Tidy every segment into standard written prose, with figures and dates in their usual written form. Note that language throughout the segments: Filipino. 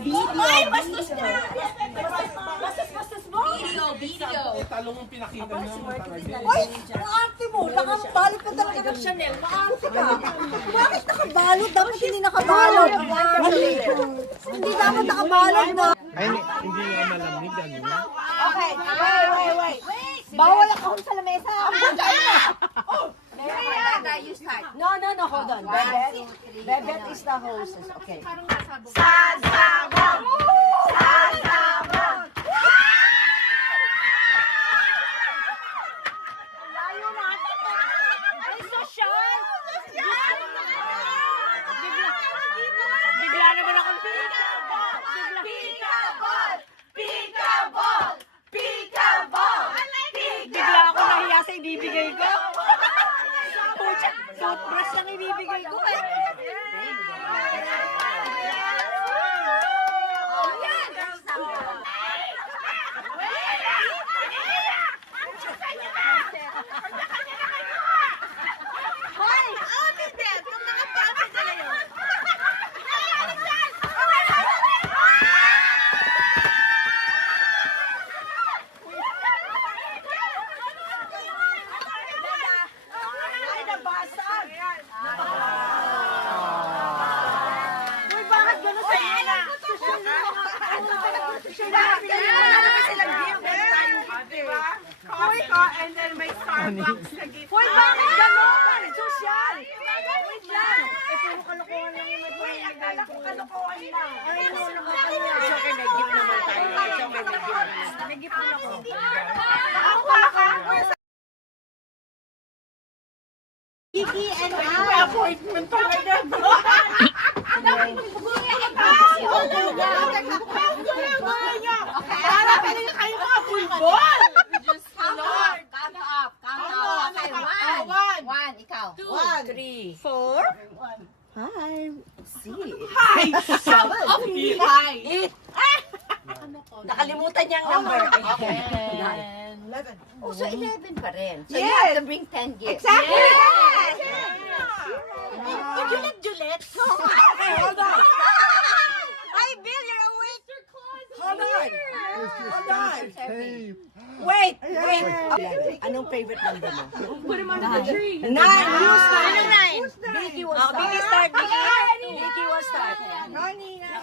Video. Ay, bastos ka! Bastos mo! Video. Talong ang pinakita niyo. Ay, maarte mo. Nakabalot ka talaga ng Chanel. Maarte ka. Bakit nakabalot? Dapat hindi nakabalot. Hindi dapat nakabalot na. Ay, hindi nga malamig. Ano? Okay, wait. Bawal ang kahon sa lamesa. You start. No, hold on. Bebet is the hostess. Okay. Sasabog! Sasabog! Layo na. Ay, sosyal. Bigla naman akong bigla ako nahiya sa ibibigay ko. Toothbrush lang ibibigay ko eh. And then may Starbucks na gift. Hoy, bakit gano'n? Sosyal! Wait lang. Eh, puro kalokohan lang yung Wait, akala ko kalokohan lang. Ay, no, it's okay, may gift naman tayo. It's okay, may gift naman. May gift naman ako. Kiki and I. Appointment talaga. Para pala kayo mga football. Count up. Okay, one. Ikaw. 1, 3, 4, 5, 6, Hi! 7, Hi! 8. Nakalimutan niya ang number. Okay. 11. Oh, so 11 pa rin. So Yes. you have to bring 10 gifts. Exactly! Yes! Juliet! Okay, hold on. Hi, Bill, you're awake. Hold on. Wait. Anong favorite number mo? Put him under the tree. 9. Who's 9? Who's nine? Vicky will start. Vicky start. Vicky will start.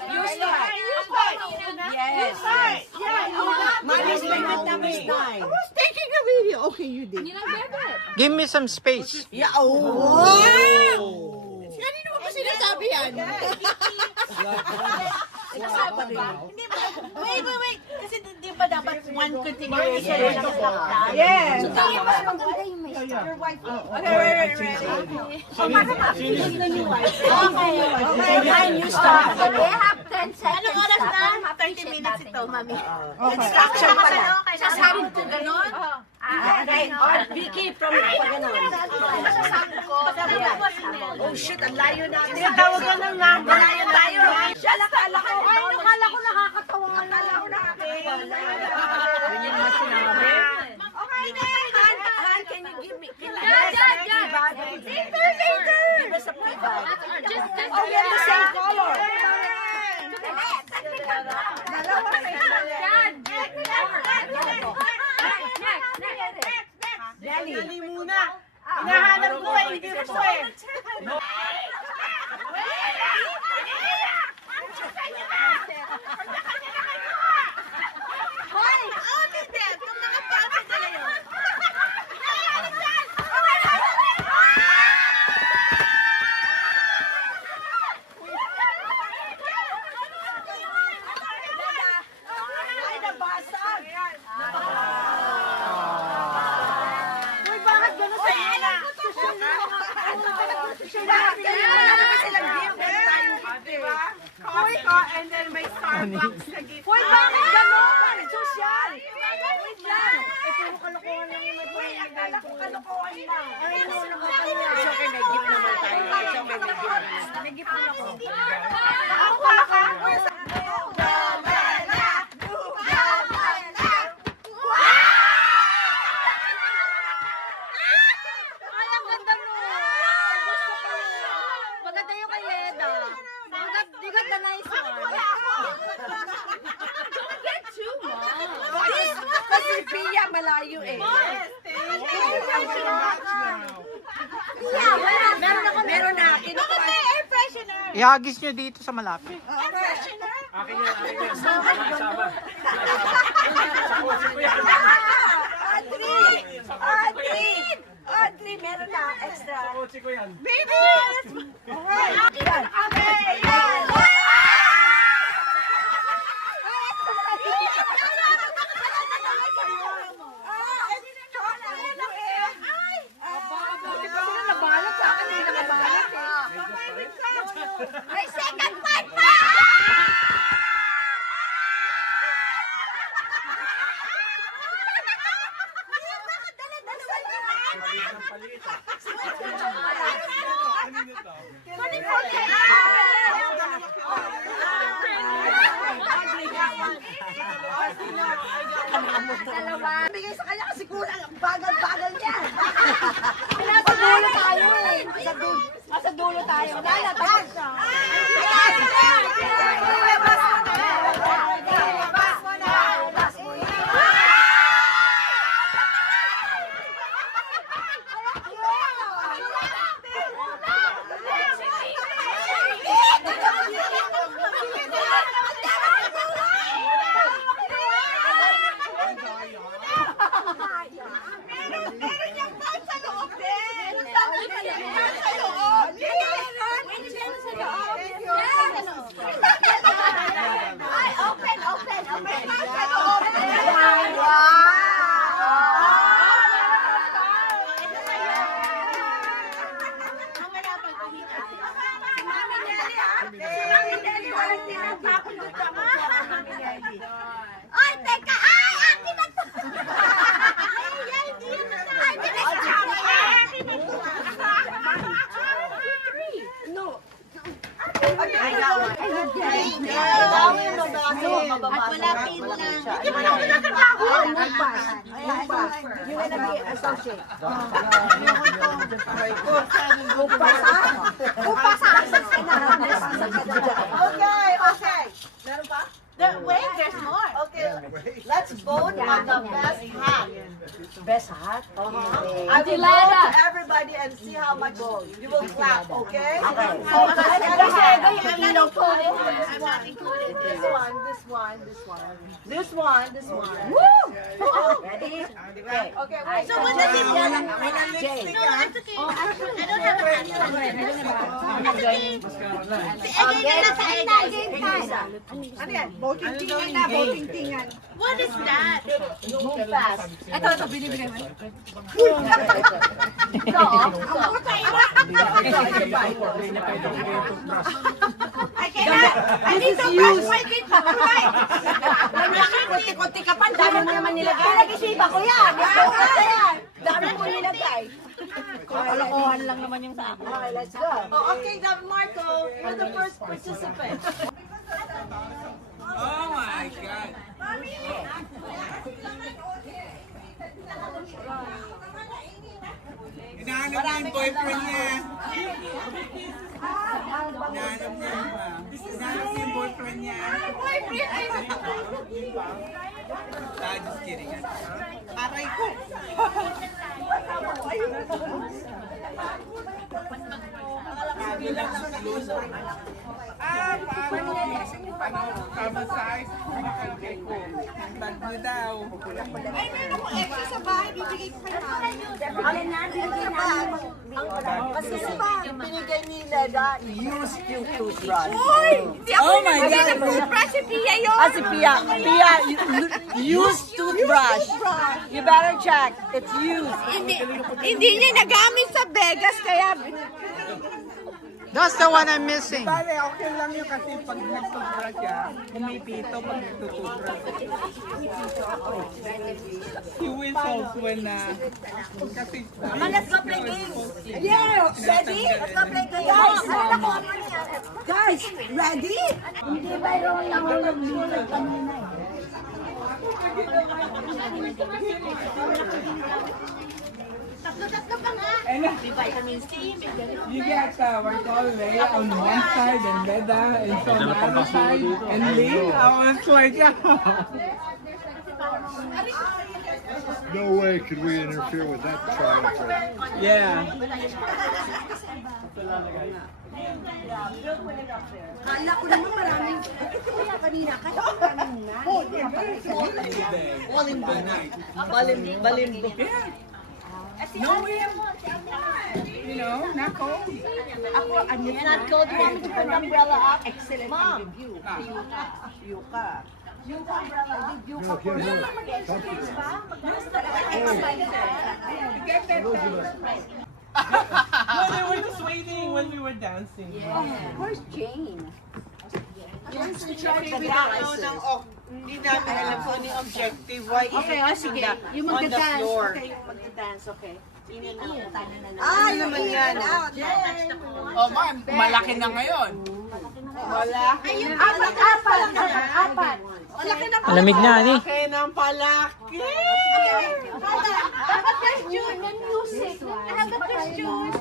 You start. Yes. Mommy's favorite number is 9. Who's taking the video? Okay, you did. Give me some space. Yeah. Oh. Kanino mo ba sinasabi yan? Wait. Kasi di ba dapat one continuation? Yes. So kaya mas maganda yung may star. Okay, ready. Okay, 9, you start. So they have 10 seconds. Anong oras na? Dapat 30 appreciate minutes natin ito, yung mami. Instruction pala. Sasabi ko ganon? Okay, or Vicky from Paganon. Masasabi ko. Oh shit, ang layo na. Tinatawag ka ng number. Layo. Siya, akala ko. Ay, nakala ko nakakatawa. Akala ko Yun yung mas sinabi. Okay, Han, can you give me? Give us a feedback. Oh, we have the same color. Dalawa Dali muna. Hinahanap ko eh, hindi ko eh. Ay, nabasag. Uy, bakit gano'n sa iyo na? Coffee ko and then may Starbucks na gift. Uy, bakit gano'n? Sosyal. Wait lang. Eh, puro kalokohan lang yung Wait, akala ko kalokohan lang. Ay, no, it's okay, may gift naman tayo. It's okay, may gift naman. May gift naman ako. Ay, ang ganda mo. Gusto ko. Maganda yung kay Leda. Maganda, the nice one. si Pia malayo eh. Meron na. Air freshener. Ihagis nyo dito sa malapit. Air freshener. Akin yan. Sama. Audrey, meron na extra. Kotse ko yan. Baby! May second part pa! Bigay sa kanya kasi kulang ang bagal-bagal niya. Nasa dulo tayo eh. Nasa dulo tayo. Lala, tapos na. Ay, teka! Ay, akin na to! Ay, bilis ka! At malapit lang. Hindi mo na ako natatrabaho. You wanna be associate. Okay. Meron pa? Wait, there's more. Okay, let's vote on the best hat. Best hat? I will go to everybody and see how much you will clap, okay? Okay. I'm not included. This one. Woo! Ready? Okay, wait. So what does it mean? No, that's okay. I don't have a hand. That's okay. Again, nasa Ano yan? Voting tingan na, voting tingan. What is that? Move fast. Ito, binibigay mo. I cannot. I need to brush my teeth. Right. Kunti-kunti ka pa, dami mo naman nilagay. Pinag-isipa ko yan. Dami mo nilagay. Kalokohan lang naman yung sa akin. Okay, let's go. Oh, okay, now Marco, you're the first participant. Oh my God. Hinahanap niya yung boyfriend niya. Hinahanap niya yung boyfriend niya. Just kidding. Aray ko. Tama size, pinakalaki ko. Bag niyo daw. Ay, meron akong extra sa bahay. Bibigay ko kayo. Kasi diba, binigay ni Leda, used yung toothbrush. Oh my God! Toothbrush si Pia yun! Si Pia, used toothbrush. You better check, it's used. Hindi niya nagamit sa Vegas, kaya... That's the one I'm missing. Pare, okay lang yun kasi pag nagtutubra siya, humipito pag nagtutubra. He whistles when kasi... Let's go play games. Yeah, ready? Let's go play games. Guys, ready? Hindi ba yung nahulog dito kanina eh? Tatlo pa nga! And you get what we call Leia on one side and Leda is on the other side and Lee, I was like, No way could we interfere with that triumph. Yeah. Kala ko naman maraming. Kaya kanina, kasi kanina. Balindo. No, you know, not cold. It's not cold. You want me to put the umbrella up? Excellent. Mom. Yuka. No, they were just waiting when we were dancing. Where's Jane? Hindi namin alam kung ano yung objective. Why Okay, sige. Yung on the magda-dance. floor? Okay, yung magda-dance. Okay. Ah, naman yan. Oh, ma'am, malaki na ngayon. Apat. Lamig na, ani. Laki ng palaki. Dapat question. May music. Dapat question.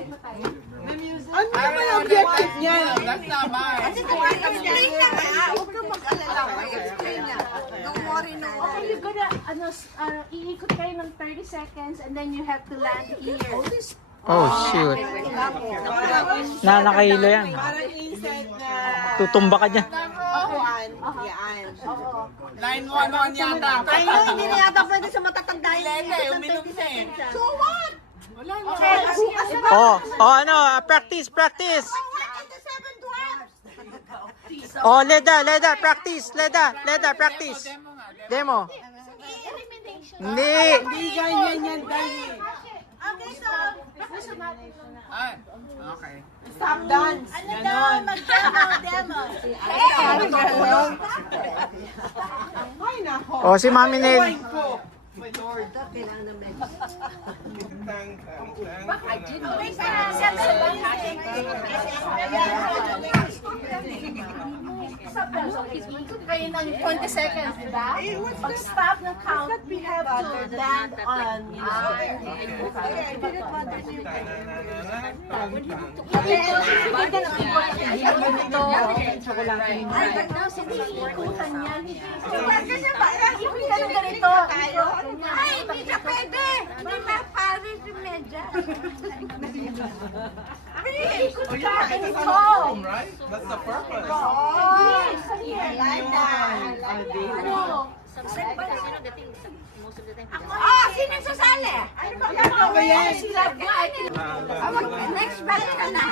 Ano naman ang objective niya? That's not mine. Explain na nga. Huwag kang mag-alala. Explain na. No worry, no Okay, worry. you're gonna, iikot kayo ng 30 seconds and then you have to land here. Oh, shoot. Nakahilo yan. Parang inside na Tutumba ka dyan. upuan. Yan. 911 yata. Ayun, hindi na yata pwede sa matatanda yun. Lele, uminom na eh. So what? Okay, Oh, ano, practice. Oh, Leda, practice. Leda, practice. Demo. Hindi. Hindi ganyan yan, dali. okay, so, Ay, okay. Stop dance. Ganon. demo. Ay, nako. Oh, si Mami Nel. Ay, po. My Lord. Ikot kayo ng 20 seconds, diba? Pag stop ng count, we have to land on Ay, now, sige, ikutan yan. Kasi ba, ikot ka ng ganito. Ay, hindi na pwede. Hindi na pare si Medja. Ikot ka ganito. Right? That's the purpose. Yes, here. Ano? Oh, sino sasali? Ano ba yan? Sila guys. Next batch ka na.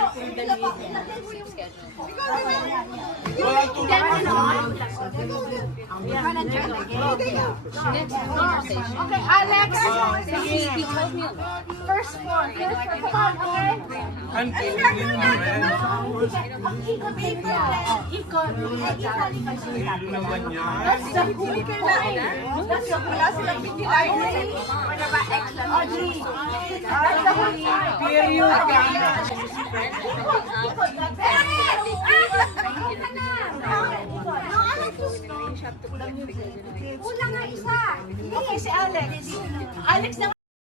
Okay, Alex. First one. Come on, okay? I'm feeling it already. Ang ikot nito. Ikot. Naman yan. That's the cool point. That's the wala silang bigilay. Wala ba extra? Audrey. That's the whole point. Period. Kulang nga isa. Okay, si Alex. Alex naman.